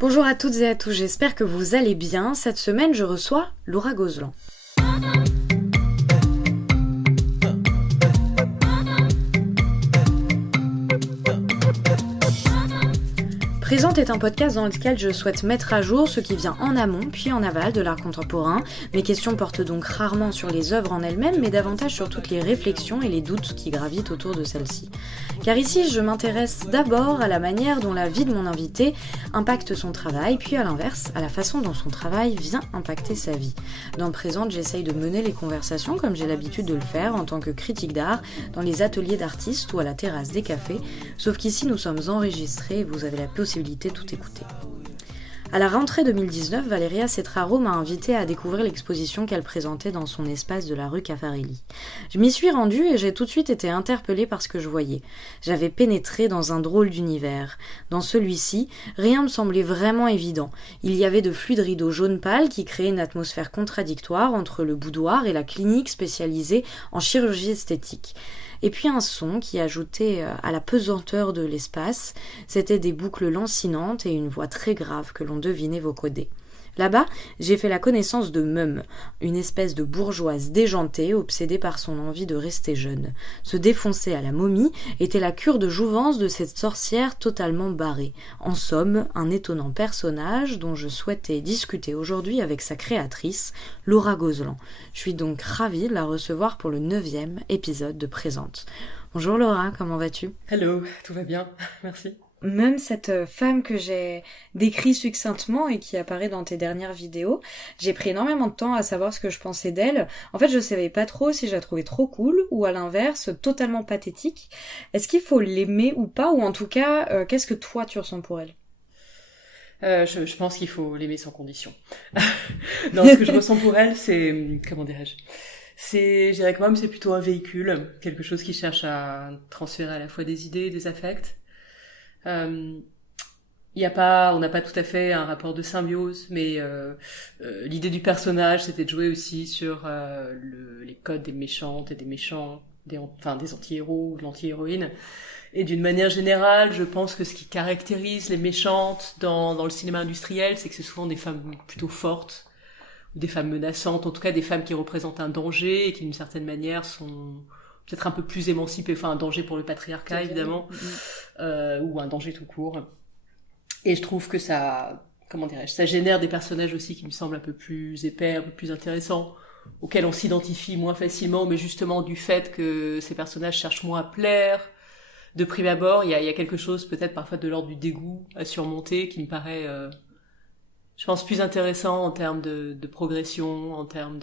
Bonjour à toutes et à tous, j'espère que vous allez bien. Cette semaine, je reçois Laura Gozlan. Présente est un podcast dans lequel je souhaite mettre à jour ce qui vient en amont puis en aval de l'art contemporain. Mes questions portent donc rarement sur les œuvres en elles-mêmes, mais davantage sur toutes les réflexions et les doutes qui gravitent autour de celles-ci. Car ici, je m'intéresse d'abord à la manière dont la vie de mon invité impacte son travail, puis à l'inverse, à la façon dont son travail vient impacter sa vie. Dans Présente, j'essaye de mener les conversations comme j'ai l'habitude de le faire en tant que critique d'art, dans les ateliers d'artistes ou à la terrasse des cafés, sauf qu'ici nous sommes enregistrés et vous avez la possibilité de tout écouter. À la rentrée 2019, Valeria Cetraro m'a invitée à découvrir l'exposition qu'elle présentait dans son espace de la rue Caffarelli. Je m'y suis rendue et j'ai tout de suite été interpellée par ce que je voyais. J'avais pénétré dans un drôle d'univers. Dans celui-ci, rien me semblait vraiment évident. Il y avait de fluides rideaux jaune pâle qui créaient une atmosphère contradictoire entre le boudoir et la clinique spécialisée en chirurgie esthétique. Et puis un son qui ajoutait à la pesanteur de l'espace, c'était des boucles lancinantes et une voix très grave que l'on devinait vocoder. Là-bas, j'ai fait la connaissance de Meum, une espèce de bourgeoise déjantée, obsédée par son envie de rester jeune. Se défoncer à la momie était la cure de jouvence de cette sorcière totalement barrée. En somme, un étonnant personnage dont je souhaitais discuter aujourd'hui avec sa créatrice, Laura Gozlan. Je suis donc ravie de la recevoir pour le 9e épisode de Présente. Bonjour Laura, comment vas-tu ? Hello, tout va bien, merci. Même cette femme que j'ai décrit succinctement et qui apparaît dans tes dernières vidéos, j'ai pris énormément de temps à savoir ce que je pensais d'elle. En fait, je savais pas trop si je la trouvais trop cool ou à l'inverse, totalement pathétique. Est-ce qu'il faut l'aimer ou pas ? Ou en tout cas, qu'est-ce que toi tu ressens pour elle ? Je pense qu'il faut l'aimer sans condition. Non, ce que je ressens pour elle, c'est... Comment dirais-je ? Je dirais que même c'est plutôt un véhicule, quelque chose qui cherche à transférer à la fois des idées, des affects. On n'a pas tout à fait un rapport de symbiose, mais l'idée du personnage, c'était de jouer aussi sur les codes des méchantes et des méchants, des anti-héros ou de l'anti-héroïne. Et d'une manière générale, je pense que ce qui caractérise les méchantes dans le cinéma industriel, c'est que c'est souvent des femmes plutôt fortes, ou des femmes menaçantes, en tout cas des femmes qui représentent un danger et qui d'une certaine manière sont peut-être un peu plus émancipées, enfin un danger pour le patriarcat évidemment, ou un danger tout court. Et je trouve que ça génère des personnages aussi qui me semblent un peu plus épais, un peu plus intéressants, auxquels on s'identifie moins facilement, mais justement du fait que ces personnages cherchent moins à plaire. De prime abord, il y a quelque chose peut-être parfois de l'ordre du dégoût à surmonter qui me paraît, je pense, plus intéressant en termes de progression, en termes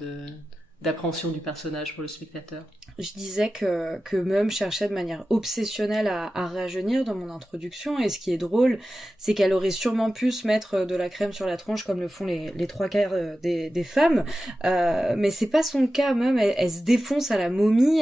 d'appréhension du personnage pour le spectateur. Je disais que Meum cherchait de manière obsessionnelle à rajeunir dans mon introduction, et ce qui est drôle, c'est qu'elle aurait sûrement pu se mettre de la crème sur la tronche comme le font les trois quarts des femmes, mais c'est pas son cas. Meum, elle se défonce à la momie,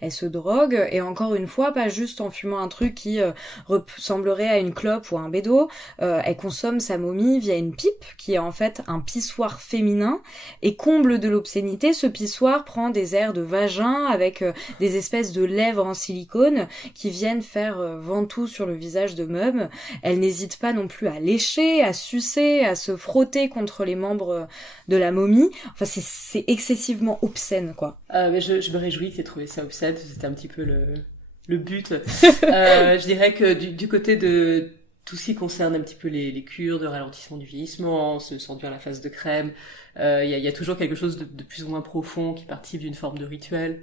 elle se drogue, et encore une fois, pas juste en fumant un truc qui ressemblerait à une clope ou à un bédo, elle consomme sa momie via une pipe, qui est en fait un pissoir féminin, et comble de l'obscénité, ce pissoir prend des airs de vagin avec des espèces de lèvres en silicone qui viennent faire ventoux sur le visage de Meum. Elle n'hésite pas non plus à lécher, à sucer, à se frotter contre les membres de la momie. Enfin, c'est excessivement obscène, quoi. Mais je me réjouis que tu aies trouvé ça obscène, c'était un petit peu le but. Je dirais que du côté de tout ce qui concerne un petit peu les cures de ralentissement du vieillissement, se sentir la face de crème, il y a toujours quelque chose de plus ou moins profond qui participe d'une forme de rituel,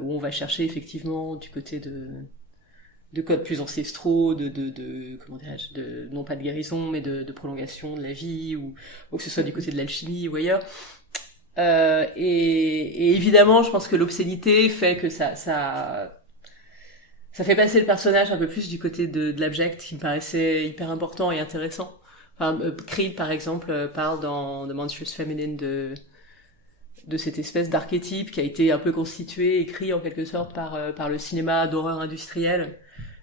où on va chercher effectivement du côté de codes plus ancestraux, comment dirais-je, non pas de guérison, mais de prolongation de la vie, ou que ce soit du côté de l'alchimie ou ailleurs. Et évidemment, je pense que l'obscénité fait que ça fait passer le personnage un peu plus du côté de l'abject, qui me paraissait hyper important et intéressant. Enfin, Creed, par exemple, parle dans The Monstrous Feminine de cette espèce d'archétype qui a été un peu constitué, écrit en quelque sorte par le cinéma d'horreur industriel,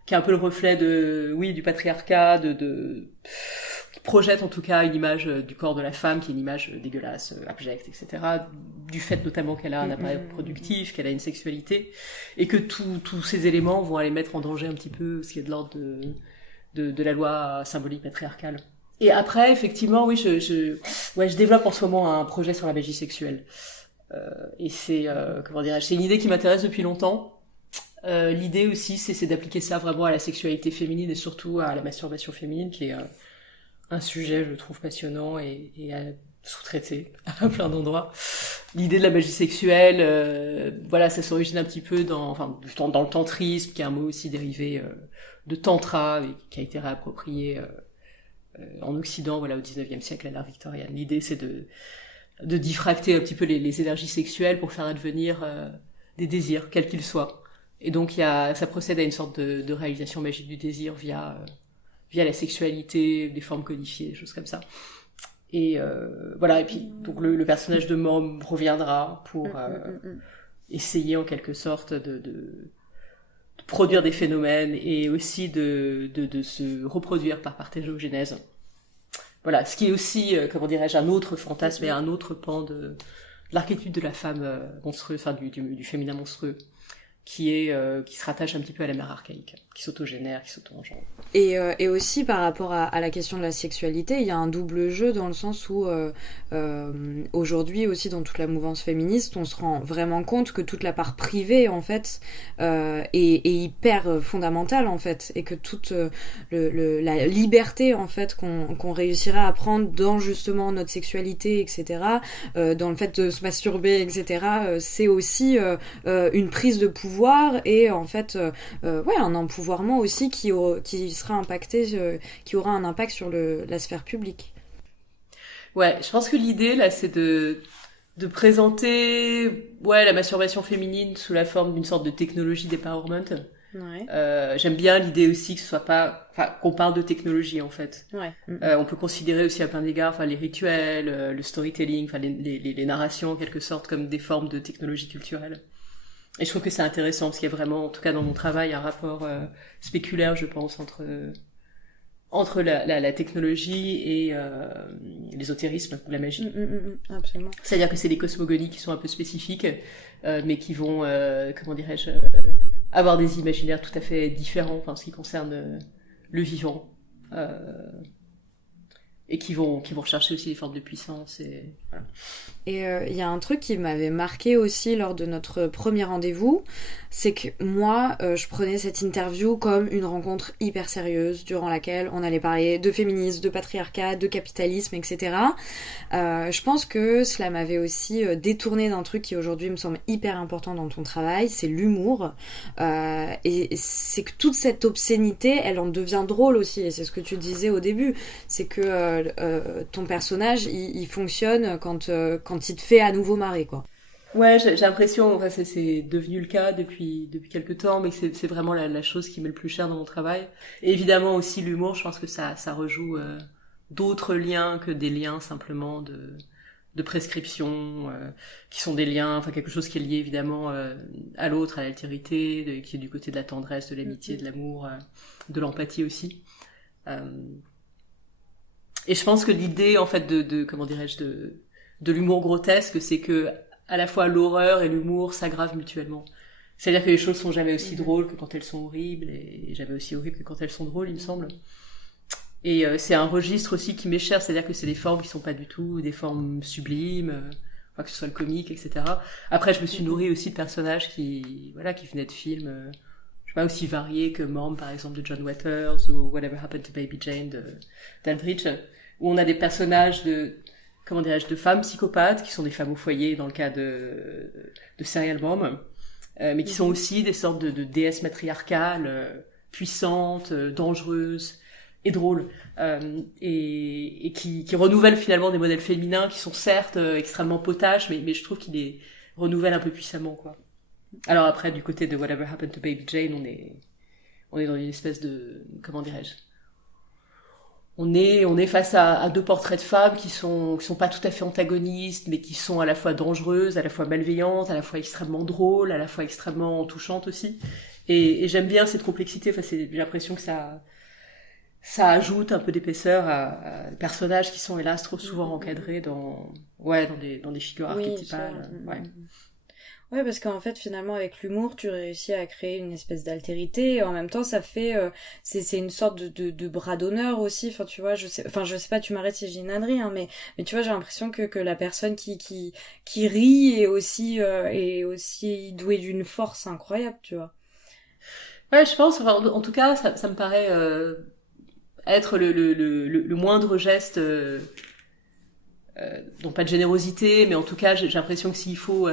qui est un peu le reflet du patriarcat, qui projette en tout cas une image du corps de la femme, qui est une image dégueulasse, abjecte, etc. Du fait notamment qu'elle a un appareil reproductif, qu'elle a une sexualité, et que tous ces éléments vont aller mettre en danger un petit peu ce qui est de l'ordre de la loi symbolique patriarcale. Et après, effectivement, oui, je développe en ce moment un projet sur la magie sexuelle. Et c'est, comment dirais-je, c'est une idée qui m'intéresse depuis longtemps. L'idée aussi, c'est d'appliquer ça vraiment à la sexualité féminine et surtout à la masturbation féminine, qui est un sujet, je trouve, passionnant et à sous-traité à plein d'endroits. L'idée de la magie sexuelle, voilà, ça s'origine un petit peu dans le tantrisme, qui est un mot aussi dérivé de tantra, et qui a été réapproprié en Occident, voilà, au 19e siècle, à l'ère victorienne. L'idée, c'est de diffracter un petit peu les énergies sexuelles pour faire advenir des désirs, quels qu'ils soient. Et donc, ça procède à une sorte de réalisation magique du désir via la sexualité, des formes codifiées, des choses comme ça. Et voilà, et puis donc le personnage de Mom reviendra pour essayer en quelque sorte de produire des phénomènes et aussi de se reproduire par parthénogenèse. Voilà, ce qui est aussi, comment dirais-je, un autre fantasme et un autre pan de l'archétype de la femme monstrueuse, enfin du féminin monstrueux, qui se rattache un petit peu à la mère archaïque, qui s'autogénère, qui s'auto-engendre. Et aussi par rapport à la question de la sexualité, il y a un double jeu dans le sens où aujourd'hui aussi dans toute la mouvance féministe, on se rend vraiment compte que toute la part privée en fait est hyper fondamentale en fait, et que toute la liberté en fait qu'on réussira à prendre dans justement notre sexualité, etc., dans le fait de se masturber, etc., c'est aussi une prise de pouvoir et en fait un empouvoirment aussi qui sera impacté, qui aura un impact sur la sphère publique. Ouais, je pense que l'idée là, c'est de présenter la masturbation féminine sous la forme d'une sorte de technologie d'empowerment. Ouais. J'aime bien l'idée aussi que ce soit pas, qu'on parle de technologie en fait. Ouais. On peut considérer aussi à plein d'égards, les rituels, le storytelling, les narrations en quelque sorte comme des formes de technologie culturelle. Et je trouve que c'est intéressant parce qu'il y a vraiment, en tout cas dans mon travail, un rapport spéculaire, je pense, entre la technologie et l'ésotérisme ou la magie. Absolument. C'est-à-dire que c'est des cosmogonies qui sont un peu spécifiques, mais qui vont, comment dirais-je, avoir des imaginaires tout à fait différents en ce qui concerne le vivant. Et qui vont rechercher aussi des formes de puissance. Et voilà. Et il y a un truc qui m'avait marqué aussi lors de notre premier rendez-vous, c'est que moi, je prenais cette interview comme une rencontre hyper sérieuse durant laquelle on allait parler de féminisme, de patriarcat, de capitalisme, etc. Je pense que cela m'avait aussi détourné d'un truc qui aujourd'hui me semble hyper important dans ton travail, c'est l'humour. Et c'est que toute cette obscénité, elle en devient drôle aussi, et c'est ce que tu disais au début, c'est que ton personnage, il fonctionne quand il te fait à nouveau marrer, quoi. Ouais, j'ai l'impression, c'est devenu le cas depuis quelque temps, mais c'est vraiment la chose qui m'est le plus chère dans mon travail. Et évidemment aussi l'humour, je pense que ça rejoue d'autres liens que des liens simplement de prescription, qui sont des liens, quelque chose qui est lié évidemment à l'autre, à l'altérité, qui est du côté de la tendresse, de l'amitié, de l'amour, de l'empathie aussi. Et je pense que l'idée, en fait, comment dirais-je, de l'humour grotesque, c'est que à la fois l'horreur et l'humour s'aggravent mutuellement. C'est-à-dire que les choses sont jamais aussi drôles que quand elles sont horribles, et jamais aussi horribles que quand elles sont drôles, il me semble. Et c'est un registre aussi qui m'est cher, c'est-à-dire que c'est des formes qui sont pas du tout des formes sublimes, que ce soit le comique, etc. Après, je me suis nourrie aussi de personnages qui venaient de films, je sais pas, aussi variés que Mom, par exemple, de John Waters, ou Whatever Happened to Baby Jane d'Aldrich, où on a des personnages de femmes psychopathes, qui sont des femmes au foyer dans le cas de Serial Mom, mais qui sont aussi des sortes de déesses matriarcales, puissantes, dangereuses et drôles, et qui renouvellent finalement des modèles féminins qui sont certes extrêmement potaches, mais je trouve qu'ils les renouvellent un peu puissamment, quoi. Alors après, du côté de Whatever Happened to Baby Jane, on est dans une espèce de, comment dirais-je, on est face à deux portraits de femmes qui sont pas tout à fait antagonistes, mais qui sont à la fois dangereuses, à la fois malveillantes, à la fois extrêmement drôles, à la fois extrêmement touchantes aussi. Et j'aime bien cette complexité. J'ai l'impression que ça ajoute un peu d'épaisseur à des personnages qui sont hélas trop souvent encadrés dans des figures archétypales. Ouais. Ouais, parce qu'en fait, finalement, avec l'humour, tu réussis à créer une espèce d'altérité, et en même temps, ça fait, c'est une sorte de bras d'honneur aussi. Enfin, tu vois, je sais pas, tu m'arrêtes si j'ai une ânerie, hein, mais tu vois, j'ai l'impression que la personne qui rit est aussi douée d'une force incroyable, tu vois. Ouais, je pense, enfin, en tout cas, ça me paraît être le moindre geste, donc pas de générosité, mais en tout cas, j'ai l'impression que s'il faut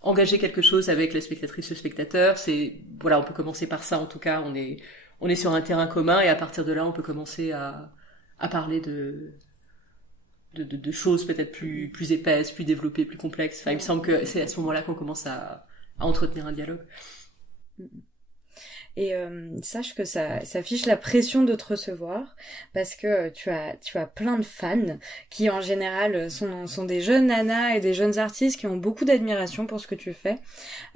engager quelque chose avec la spectatrice, le spectateur, c'est, voilà, on peut commencer par ça, en tout cas, on est sur un terrain commun, et à partir de là, on peut commencer à parler de choses peut-être plus épaisses, plus développées, plus complexes. Enfin, il me semble que c'est à ce moment-là qu'on commence à entretenir un dialogue. Et sache que ça fiche la pression de te recevoir parce que tu as plein de fans qui en général sont des jeunes nanas et des jeunes artistes qui ont beaucoup d'admiration pour ce que tu fais.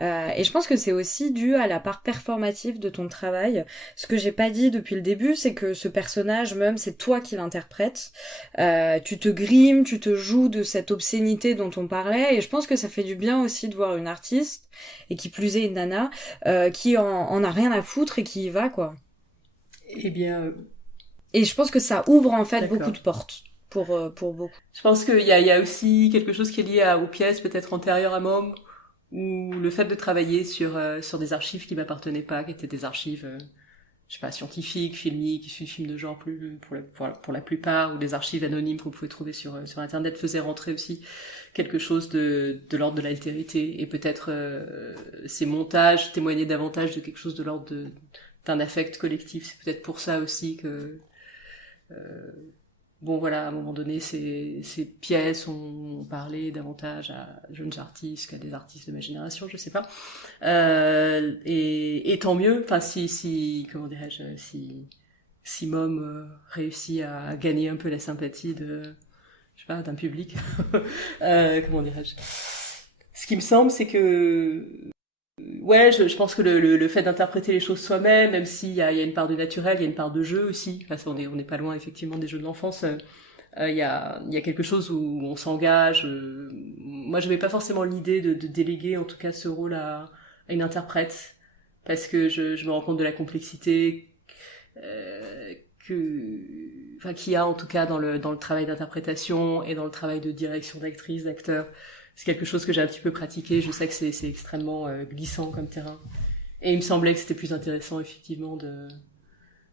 Et je pense que c'est aussi dû à la part performative de ton travail. Ce que j'ai pas dit depuis le début, c'est que ce personnage même, c'est toi qui l'interprètes. Tu te grimes, tu te joues de cette obscénité dont on parlait, et je pense que ça fait du bien aussi de voir une artiste, et qui plus est une nana, qui en a rien à foutre et qui y va, quoi. Eh bien, Et je pense que ça ouvre en fait d'accord. beaucoup de portes pour beaucoup. Je pense qu'il y a aussi quelque chose qui est lié aux pièces peut-être antérieures à Mom, ou le fait de travailler sur des archives qui m'appartenaient pas, qui étaient des archives, je sais pas, scientifiques, filmiques, films de genre pour la plupart, ou des archives anonymes qu'on pouvait trouver sur Internet, faisait rentrer aussi quelque chose de l'ordre de l'altérité, et peut-être ces montages témoignaient davantage de quelque chose de l'ordre d'un affect collectif. C'est peut-être pour ça aussi que bon, voilà, à un moment donné, ces pièces ont parlé davantage à jeunes artistes qu'à des artistes de ma génération, je sais pas. Et tant mieux, enfin, comment dirais-je, si Mom réussit à gagner un peu la sympathie je sais pas, d'un public. Comment dirais-je. Ce qui me semble, c'est que ouais, je pense que le fait d'interpréter les choses soi-même, même s'il y a une part de naturel, il y a une part de jeu aussi. Enfin, on est pas loin effectivement des jeux de l'enfance. Il y a quelque chose où on s'engage. Moi, je n'avais pas forcément l'idée de déléguer, en tout cas, ce rôle à une interprète, parce que je me rends compte de la complexité qu'il y a en tout cas dans le travail d'interprétation et dans le travail de direction d'actrice, d'acteur. C'est quelque chose que j'ai un petit peu pratiqué. Je sais que c'est extrêmement glissant comme terrain. Et il me semblait que c'était plus intéressant, effectivement,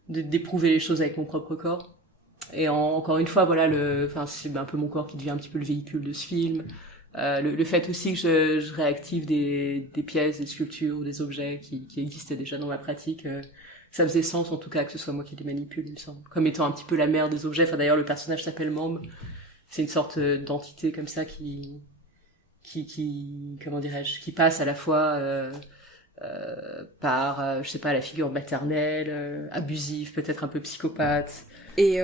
d'éprouver les choses avec mon propre corps. Et encore une fois, voilà, c'est un peu mon corps qui devient un petit peu le véhicule de ce film. Le fait aussi que je réactive des pièces, des sculptures ou des objets qui existaient déjà dans ma pratique, ça faisait sens en tout cas que ce soit moi qui les manipule, il me semble. Comme étant un petit peu la mère des objets. Enfin, d'ailleurs, le personnage s'appelle Mom. C'est une sorte d'entité comme ça qui comment dirais-je, qui passe à la fois par, je sais pas, la figure maternelle, abusive, peut-être un peu psychopathe. Et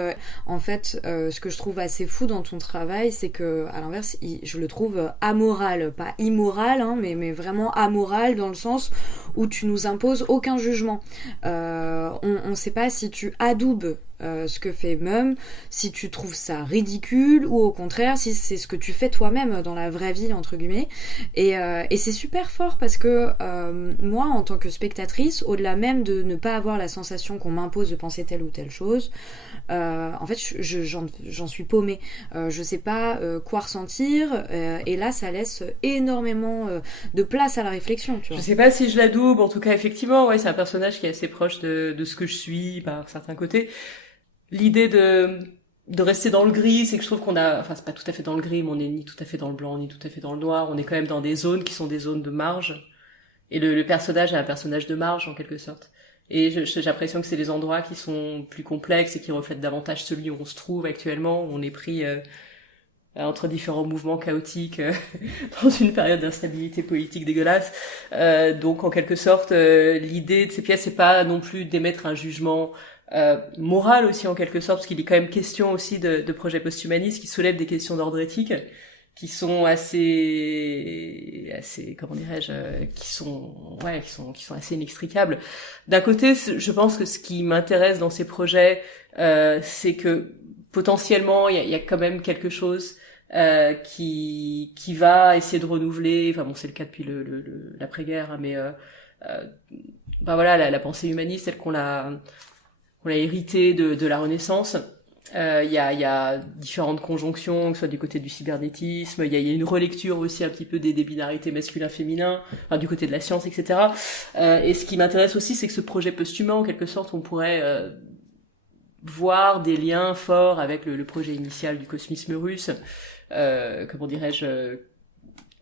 en fait, ce que je trouve assez fou dans ton travail, c'est que, à l'inverse, je le trouve amoral, pas immoral, hein, mais vraiment amoral dans le sens où tu nous imposes aucun jugement. On sait pas si tu adoubes ce que fait Mum, si tu trouves ça ridicule ou au contraire si c'est ce que tu fais toi-même dans la vraie vie entre guillemets, et c'est super fort parce que moi en tant que spectatrice, au-delà même de ne pas avoir la sensation qu'on m'impose de penser telle ou telle chose, en fait j'en suis paumée, je sais pas quoi ressentir, et là ça laisse énormément de place à la réflexion, tu vois. Je sais pas si je la double, en tout cas effectivement ouais, c'est un personnage qui est assez proche de ce que je suis par certains côtés. L'idée de rester dans le gris, c'est que je trouve c'est pas tout à fait dans le gris, mais on est ni tout à fait dans le blanc, ni tout à fait dans le noir, on est quand même dans des zones qui sont des zones de marge, et le personnage est un personnage de marge en quelque sorte. Et j'ai l'impression que c'est des endroits qui sont plus complexes et qui reflètent davantage celui où on se trouve actuellement, où on est pris entre différents mouvements chaotiques dans une période d'instabilité politique dégueulasse. Donc en quelque sorte, l'idée de ces pièces, c'est pas non plus d'émettre un jugement moral aussi en quelque sorte, parce qu'il est quand même question aussi de projets post-humanistes qui soulèvent des questions d'ordre éthique qui sont assez comment dirais-je, qui sont assez inextricables. D'un côté, je pense que ce qui m'intéresse dans ces projets, c'est que potentiellement il y a quand même quelque chose qui va essayer de renouveler, enfin bon, c'est le cas depuis l'après-guerre, hein, mais ben voilà, la pensée humaniste, telle qu'on l'a héritée de la Renaissance. Il y a différentes conjonctions, que ce soit du côté du cybernétisme, il y a une relecture aussi un petit peu des binarités masculin-féminin, enfin, du côté de la science, etc. Et ce qui m'intéresse aussi, c'est que ce projet posthume, en quelque sorte, on pourrait voir des liens forts avec le projet initial du cosmisme russe, comment dirais-je,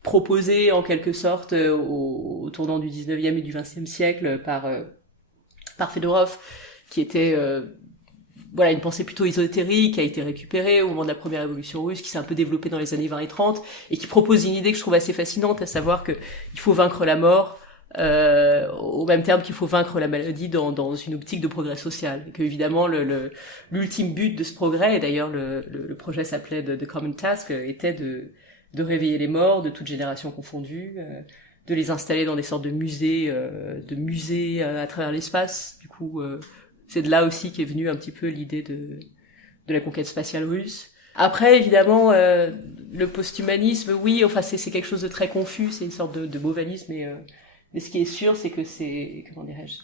proposé en quelque sorte au tournant du 19e et du 20e siècle par Fedorov, qui était voilà, une pensée plutôt ésotérique qui a été récupérée au moment de la première révolution russe, qui s'est un peu développée dans les années 20 et 30, et qui propose une idée que je trouve assez fascinante, à savoir que il faut vaincre la mort, au même terme qu'il faut vaincre la maladie dans une optique de progrès social. Et que, évidemment, l'ultime but de ce progrès, et d'ailleurs le projet s'appelait The Common Task, était de réveiller les morts de toutes générations confondues, de les installer dans des sortes de musées à travers l'espace. Du coup, c'est de là aussi qu'est venue un petit peu l'idée de la conquête spatiale russe. Après, évidemment, le posthumanisme, oui, enfin c'est quelque chose de très confus, c'est une sorte de mauvanisme, mais ce qui est sûr, c'est que c'est, comment dirais-je,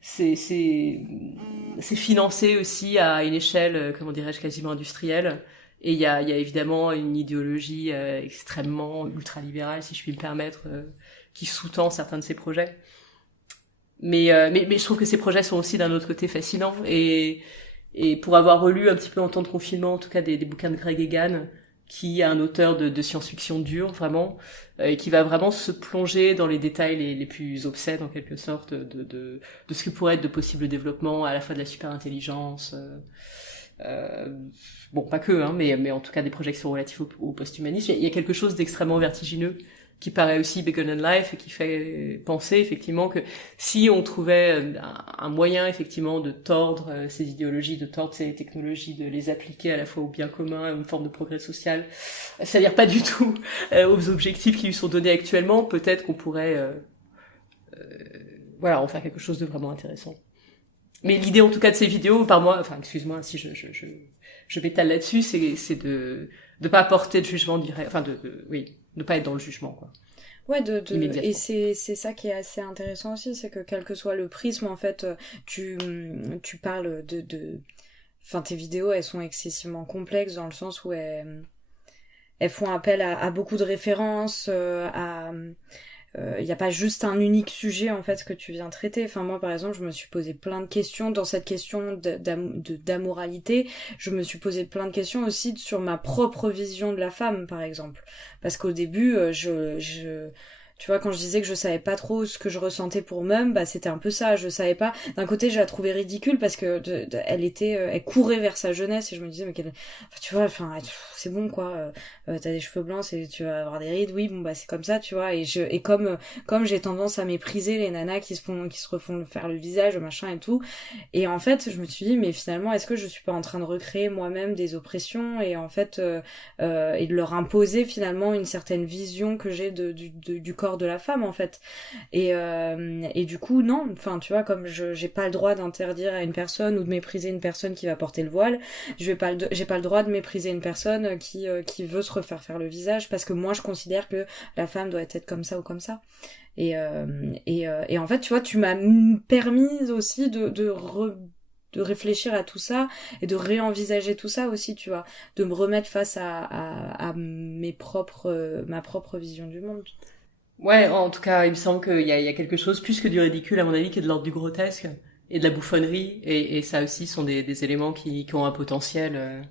c'est financé aussi à une échelle, comment dirais-je, quasiment industrielle. Et il y a évidemment une idéologie extrêmement ultralibérale, si je puis me permettre, qui sous-tend certains de ces projets. Mais je trouve que ces projets sont aussi d'un autre côté fascinants. Et pour avoir relu un petit peu en temps de confinement, en tout cas des bouquins de Greg Egan, qui est un auteur de science-fiction dure, vraiment, et qui va vraiment se plonger dans les détails les plus obscènes, en quelque sorte, de ce que pourrait être de possibles développements, à la fois de la super-intelligence, bon, pas que, hein, mais en tout cas des projections relatives au post-humanisme. Il y a quelque chose d'extrêmement vertigineux qui paraît aussi Bigger Than Life et qui fait penser effectivement que si on trouvait un moyen effectivement de tordre ces idéologies, de tordre ces technologies, de les appliquer à la fois au bien commun, à une forme de progrès social, c'est-à-dire pas du tout aux objectifs qui lui sont donnés actuellement, peut-être qu'on pourrait voilà, en faire quelque chose de vraiment intéressant. Mais l'idée en tout cas de ces vidéos, par moi, enfin excuse-moi si je m'étale là-dessus, c'est de pas porter de jugement direct, enfin oui, de pas être dans le jugement, quoi. Ouais, et c'est ça qui est assez intéressant aussi, c'est que quel que soit le prisme, en fait, tu parles enfin, tes vidéos, elles sont excessivement complexes dans le sens où elles font appel à beaucoup de références, il n'y a pas juste un unique sujet en fait que tu viens traiter. Enfin moi par exemple je me suis posé plein de questions dans cette question d'amoralité. Je me suis posé plein de questions aussi sur ma propre vision de la femme par exemple. Parce qu'au début tu vois, quand je disais que je savais pas trop ce que je ressentais pour Mum, bah c'était un peu ça, je savais pas. D'un côté, je la trouvais ridicule parce que elle courait vers sa jeunesse et je me disais mais tu vois, enfin c'est bon quoi, t'as des cheveux blancs, tu vas avoir des rides, oui, bon bah c'est comme ça, tu vois. Et comme j'ai tendance à mépriser les nanas qui se refont faire le visage, machin et tout. Et en fait, je me suis dit mais finalement, est-ce que je suis pas en train de recréer moi-même des oppressions et en fait et de leur imposer finalement une certaine vision que j'ai du corps de la femme en fait et du coup non, enfin tu vois, comme j'ai pas le droit d'interdire à une personne ou de mépriser une personne qui va porter le voile, j'ai pas le droit de mépriser une personne qui veut se refaire faire le visage parce que moi je considère que la femme doit être comme ça ou comme ça et en fait tu vois, tu m'as permis aussi de réfléchir à tout ça et de réenvisager tout ça aussi, tu vois, de me remettre face à ma propre vision du monde. Ouais, en tout cas, il me semble qu'il y a quelque chose plus que du ridicule, à mon avis, qui est de l'ordre du grotesque et de la bouffonnerie, et ça aussi sont des éléments qui ont un potentiel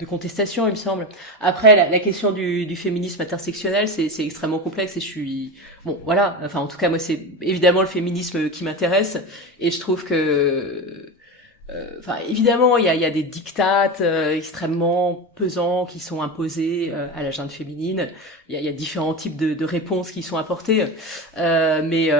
de contestation, il me semble. Après, la question du féminisme intersectionnel, c'est extrêmement complexe, et bon, voilà, enfin, en tout cas, moi, c'est évidemment le féminisme qui m'intéresse, et je trouve que enfin évidemment il y a des dictates extrêmement pesants qui sont imposés à la junte féminine. Il y a différents types de réponses qui sont apportées, mais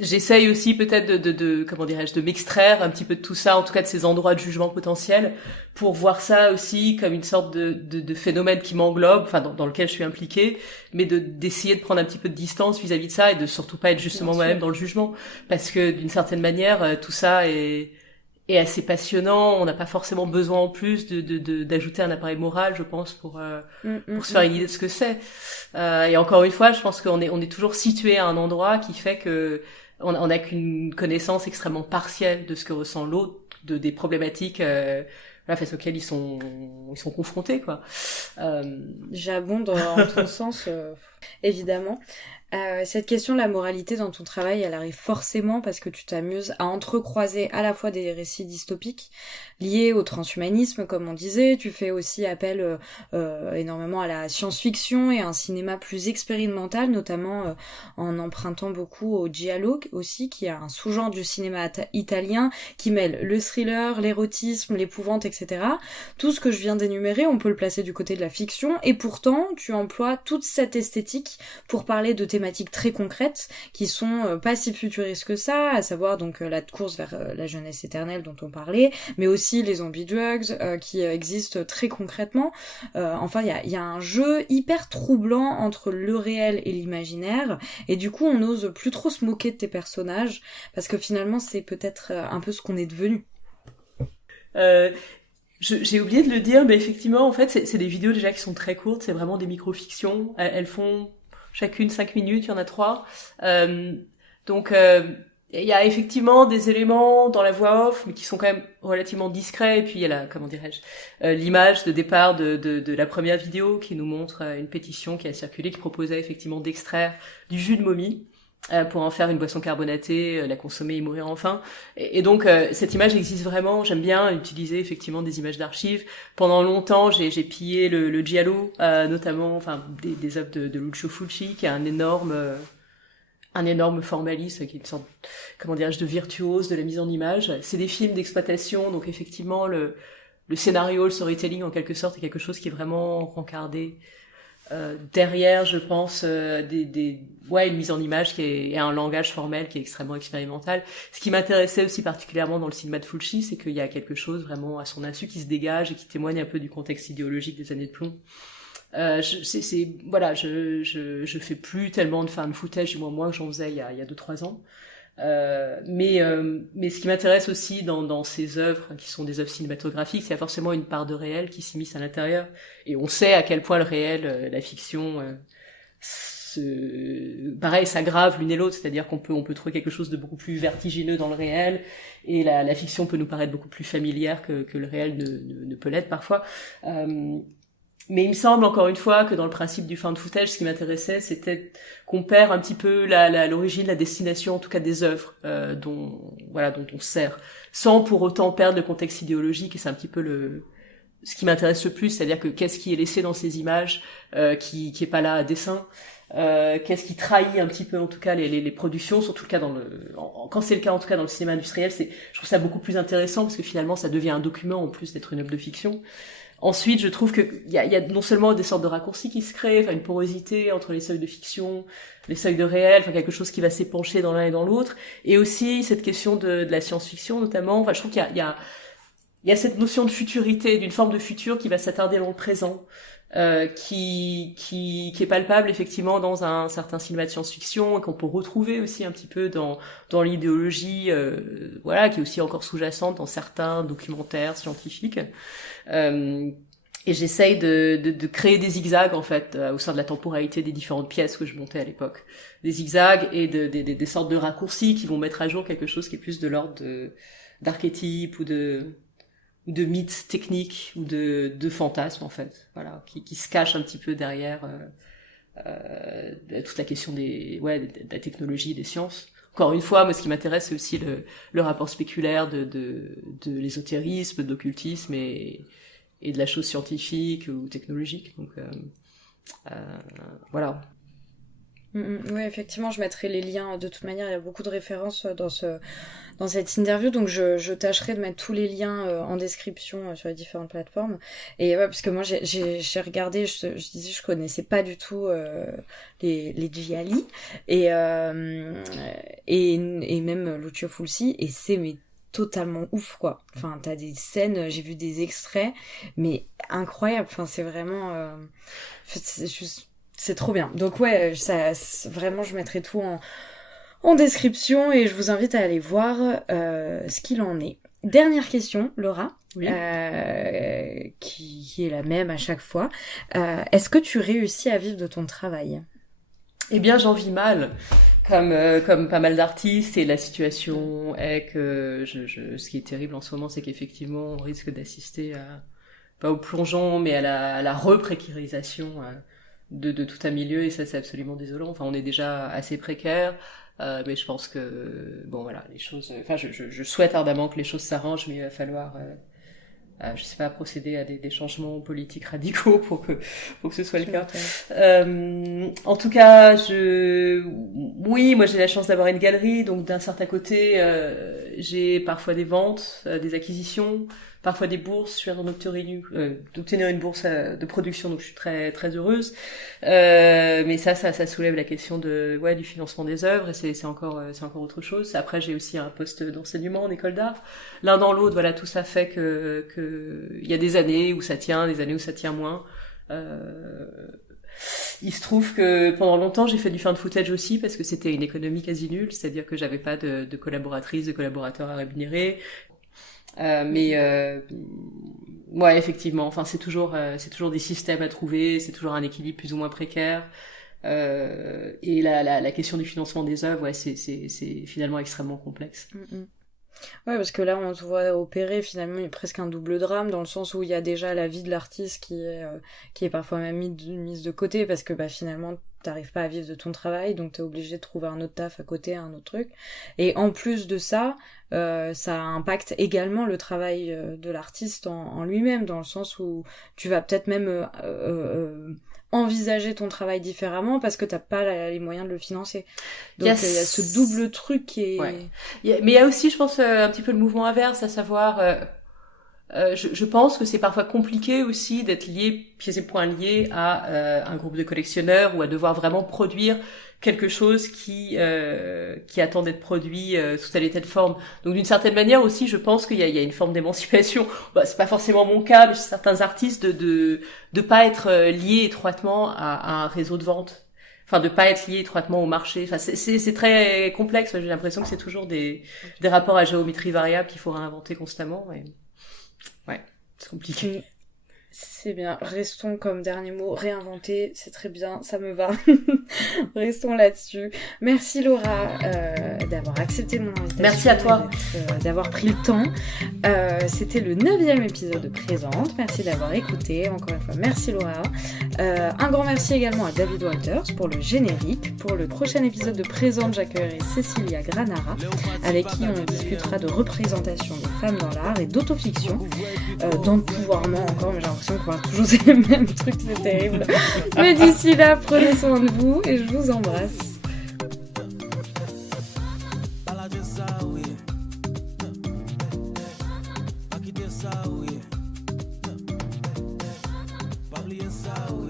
j'essaye aussi peut-être de comment dirais-je, de m'extraire un petit peu de tout ça, en tout cas de ces endroits de jugement potentiel, pour voir ça aussi comme une sorte de phénomène qui m'englobe, enfin dans lequel je suis impliquée, mais d'essayer de prendre un petit peu de distance vis-à-vis de ça et de surtout pas être justement moi-même dans le jugement, parce que d'une certaine manière tout ça est est assez passionnant. On n'a pas forcément besoin en plus d'ajouter un appareil moral, je pense, pour se faire une idée de ce que c'est. Et encore une fois, je pense qu'on est toujours situé à un endroit qui fait que on a qu'une connaissance extrêmement partielle de ce que ressent l'autre, des problématiques face auxquelles ils sont confrontés, quoi. J'abonde en ton sens, évidemment. Cette question de la moralité dans ton travail, elle arrive forcément parce que tu t'amuses à entrecroiser à la fois des récits dystopiques liés au transhumanisme, comme on disait. Tu fais aussi appel énormément à la science-fiction et à un cinéma plus expérimental, notamment en empruntant beaucoup au giallo aussi, qui est un sous-genre du cinéma italien qui mêle le thriller, l'érotisme, l'épouvante, etc. Tout ce que je viens d'énumérer, on peut le placer du côté de la fiction, et pourtant tu emploies toute cette esthétique pour parler de thématiques très concrètes qui sont pas si futuristes que ça, à savoir donc la course vers la jeunesse éternelle dont on parlait, mais aussi les zombie drugs qui existent très concrètement. Enfin, il y a un jeu hyper troublant entre le réel et l'imaginaire, et du coup on n'ose plus trop se moquer de tes personnages parce que finalement c'est peut-être un peu ce qu'on est devenu. J'ai oublié de le dire, mais effectivement, en fait, c'est des vidéos déjà qui sont très courtes, c'est vraiment des micro-fictions. Elles font chacune 5 minutes, il y en a 3. Donc, il y a effectivement des éléments dans la voix off, mais qui sont quand même relativement discrets. Et puis, il y a l'image de départ de la première vidéo qui nous montre une pétition qui a circulé, qui proposait effectivement d'extraire du jus de momie pour en faire une boisson carbonatée, la consommer et mourir enfin. Et donc cette image existe vraiment. J'aime bien utiliser effectivement des images d'archives. Pendant longtemps, j'ai pillé le giallo, notamment, enfin des œuvres de Lucio Fulci, qui est un énorme formaliste, qui est une sorte, comment dirais-je, de virtuose de la mise en image. C'est des films d'exploitation, donc effectivement le scénario, le storytelling en quelque sorte est quelque chose qui est vraiment rencardé. Derrière, je pense, une mise en image et un langage formel qui est extrêmement expérimental. Ce qui m'intéressait aussi particulièrement dans le cinéma de Fulci, c'est qu'il y a quelque chose vraiment à son insu qui se dégage et qui témoigne un peu du contexte idéologique des années de plomb. Je fais plus tellement de fan footage, du moins que j'en faisais il y a 2-3 ans. Mais ce qui m'intéresse aussi dans ces œuvres qui sont des œuvres cinématographiques, c'est qu'il y a forcément une part de réel qui s'immisce à l'intérieur, et on sait à quel point le réel, la fiction, pareil, s'aggrave l'une et l'autre, c'est-à-dire qu'on peut trouver quelque chose de beaucoup plus vertigineux dans le réel, et la fiction peut nous paraître beaucoup plus familière que le réel ne peut l'être parfois. Mais il me semble encore une fois que dans le principe du found footage, ce qui m'intéressait, c'était qu'on perd un petit peu l'origine, la destination, en tout cas des œuvres dont on sert, sans pour autant perdre le contexte idéologique. Et c'est un petit peu ce qui m'intéresse le plus, c'est-à-dire que qu'est-ce qui est laissé dans ces images qui est pas là à dessein, qu'est-ce qui trahit un petit peu en tout cas les productions, surtout le cas quand c'est le cas en tout cas dans le cinéma industriel, je trouve ça beaucoup plus intéressant parce que finalement ça devient un document en plus d'être une œuvre de fiction. Ensuite, je trouve qu'il y a non seulement des sortes de raccourcis qui se créent, enfin une porosité entre les seuils de fiction, les seuils de réel, enfin quelque chose qui va s'épancher dans l'un et dans l'autre, et aussi cette question de la science-fiction notamment. Enfin, je trouve qu'il y a cette notion de futurité, d'une forme de futur qui va s'attarder dans le présent, qui est palpable effectivement dans un certain cinéma de science-fiction et qu'on peut retrouver aussi un petit peu dans l'idéologie, qui est aussi encore sous-jacente dans certains documentaires scientifiques. Et j'essaye de créer des zigzags en fait au sein de la temporalité des différentes pièces que je montais à l'époque, des zigzags et des sortes de raccourcis qui vont mettre à jour quelque chose qui est plus de l'ordre d'archétypes ou de mythes techniques ou de fantasmes en fait, voilà, qui se cachent un petit peu derrière toute la question de la technologie et des sciences. Encore une fois, moi ce qui m'intéresse c'est aussi le rapport spéculaire de l'ésotérisme, de l'occultisme et de la chose scientifique ou technologique. Donc voilà. Oui, effectivement, je mettrai les liens. De toute manière, il y a beaucoup de références dans cette interview, donc je tâcherai de mettre tous les liens en description sur les différentes plateformes. Et ouais, parce que moi, j'ai regardé, je disais, je connaissais pas du tout les gialli et même Lucio Fulci, et c'est totalement ouf quoi. Enfin, t'as des scènes, j'ai vu des extraits, mais incroyable. Enfin, c'est vraiment, c'est trop bien. Donc ouais, vraiment, je mettrai tout en description et je vous invite à aller voir ce qu'il en est. Dernière question, Laura, Oui. qui est la même à chaque fois. Est-ce que tu réussis à vivre de ton travail ? Eh bien, j'en vis mal, comme pas mal d'artistes, et la situation est que ce qui est terrible en ce moment, c'est qu'effectivement, on risque d'assister pas au plongeon, mais à la reprécarisation de tout un milieu, et ça, c'est absolument désolant. Enfin, on est déjà assez précaire, mais je pense que, bon, voilà, les choses, enfin, je souhaite ardemment que les choses s'arrangent, mais il va falloir, je sais pas, procéder à des changements politiques radicaux pour que ce soit le cas. En tout cas, oui, moi j'ai la chance d'avoir une galerie, donc d'un certain côté, j'ai parfois des ventes, des acquisitions, parfois des bourses. Je viens d'obtenir une bourse de production, donc je suis très très heureuse. Mais ça soulève la question du financement des œuvres, et c'est encore autre chose. Après, j'ai aussi un poste d'enseignement en école d'art. L'un dans l'autre, voilà, tout ça fait que il y a des années où ça tient, des années où ça tient moins. Il se trouve que pendant longtemps, j'ai fait du found footage aussi, parce que c'était une économie quasi nulle, c'est-à-dire que j'avais pas de collaboratrices, de collaborateurs à rémunérer. Ouais, effectivement, enfin, c'est toujours des systèmes à trouver, c'est toujours un équilibre plus ou moins précaire. Et la question du financement des œuvres, ouais, c'est finalement extrêmement complexe. Ouais, parce que là, on se voit opérer finalement presque un double drame, dans le sens où il y a déjà la vie de l'artiste qui est parfois même mise de côté, parce que finalement, t'arrives pas à vivre de ton travail, donc t'es obligé de trouver un autre taf à côté, un autre truc. Et en plus de ça, ça impacte également le travail de l'artiste en lui-même, dans le sens où tu vas peut-être même envisager ton travail différemment parce que t'as pas les moyens de le financer. Donc il y a ce double truc qui est... Ouais. Mais il y a aussi, je pense, un petit peu le mouvement inverse, à savoir... je pense que c'est parfois compliqué aussi d'être pieds et poings liés à un groupe de collectionneurs, ou à devoir vraiment produire quelque chose qui attend d'être produit sous telle et telle forme. Donc d'une certaine manière aussi, je pense qu'il y a une forme d'émancipation. C'est pas forcément mon cas, mais chez certains artistes de pas être liés étroitement à un réseau de vente. Enfin, de pas être lié étroitement au marché. Enfin, c'est très complexe. J'ai l'impression que c'est toujours des rapports à géométrie variable qu'il faut réinventer constamment. Et... ouais, c'est compliqué. C'est bien. Restons comme dernier mot, réinventer, c'est très bien, ça me va. Restons là-dessus. Merci Laura d'avoir accepté mon invitation. Merci à toi. D'avoir pris le temps. C'était le 9e épisode de Présente. Merci d'avoir écouté. Encore une fois, merci Laura. Un grand merci également à David Walters pour le générique. Pour le prochain épisode de Présente, j'accueillerai Cecilia Granara, avec qui on discutera de représentation des femmes dans l'art et d'autofiction. Dans le pouvoirment encore, mais j'ai l'impression qu'on va toujours dire les mêmes trucs, c'est terrible. Mais d'ici là, prenez soin de vous et je vous embrasse. So